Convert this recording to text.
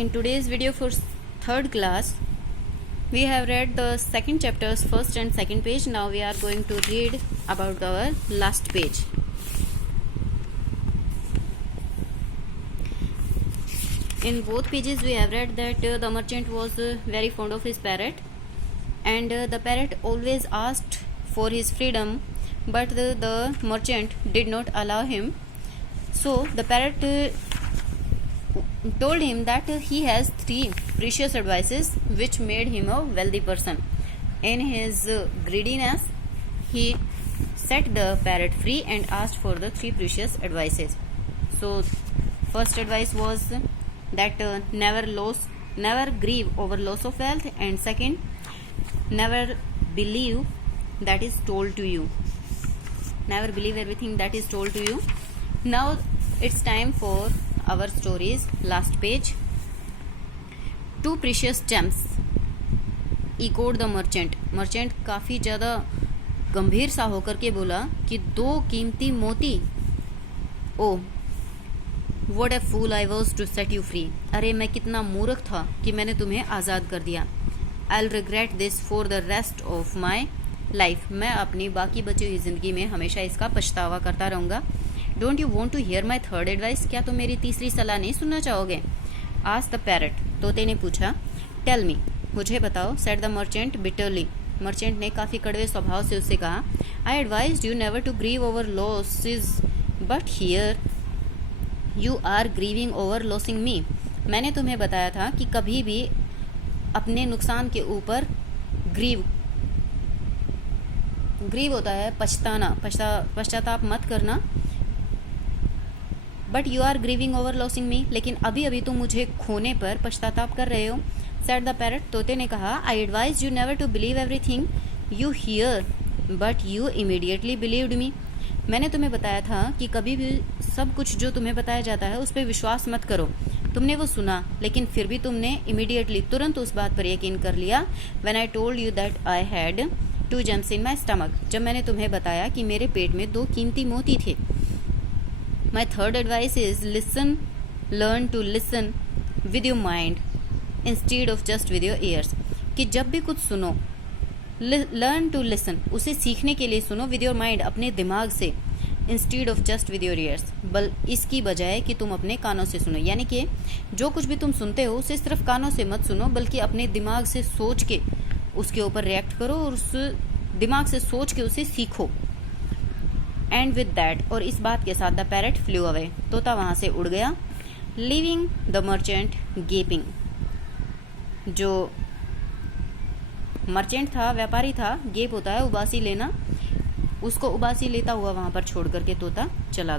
In today's video for third class, we have read the second chapter's first and second page. Now we are going to read about our last page. In both pages we have read that the merchant was very fond of his parrot, and the parrot always asked for his freedom, but the merchant did not allow him. So the parrot told him that he has 3 precious advices which made him a wealthy person. In his greediness, he set the parrot free and asked for the 3 precious advices. So first advice was that never grieve over loss of wealth, and second, never believe that is told to you. Never believe everything that is told to you. Now it's time for our story's last page. 2 precious gems, echoed the merchant. Merchant काफ़ी ज़्यादा गंभीर सा होकर के बोला कि 2 कीमती मोती. ओह, what a fool I was to set you free. अरे मैं कितना मूर्ख था कि मैंने तुम्हें आज़ाद कर दिया. I'll regret this for the rest of my life. मैं अपनी बाकी बची हुई ज़िंदगी में हमेशा इसका पछतावा करता रहूँगा. Don't you want to hear my third advice. क्या तुम मेरी तीसरी सलाह नहीं सुनना चाहोगे? Asked the parrot. तोते ने पूछा. टेल मी, मुझे बताओ. Said the merchant bitterly. Merchant ने काफ़ी कड़वे स्वभाव से उससे कहा. I advised you never to grieve over losses, but here you are grieving over losing me. मैंने तुम्हें बताया था कि कभी भी अपने नुकसान के ऊपर ग्रीव होता है पछताना, पश्चाताप मत करना. But you are grieving over losing me. लेकिन अभी अभी तुम मुझे खोने पर पश्चाताप कर रहे हो. Said the parrot. तोते ने कहा. I advise you never to believe everything you hear, but you immediately believed me. मैंने तुम्हें बताया था कि कभी भी सब कुछ जो तुम्हें बताया जाता है उस पर विश्वास मत करो. तुमने वो सुना, लेकिन फिर भी तुमने इमीडिएटली, तुरंत उस बात पर यकीन कर लिया. When I told you that I had 2 gems in my stomach. जब मैंने तुम्हें बताया कि मेरे पेट में 2 कीमती मोती थे. My third advice is learn to listen with your mind instead of just with your ears. कि जब भी कुछ सुनो, learn to listen, उसे सीखने के लिए सुनो with your mind, अपने दिमाग से, instead of just with your ears, इसकी बजाय कि तुम अपने कानों से सुनो. यानी कि जो कुछ भी तुम सुनते हो उसे सिर्फ कानों से मत सुनो, बल्कि अपने दिमाग से सोच के उसके ऊपर रिएक्ट करो और उस दिमाग से सोच के उसे सीखो. एंड विद दैट, और इस बात के साथ, द पैरट फ्लू अवे. तोता वहाँ से उड़ गया. Living the merchant गेपिंग. जो मर्चेंट था, व्यापारी था, गेप होता है उबासी लेना, उसको उबासी लेता हुआ वहाँ पर छोड़ करके तोता चला गया.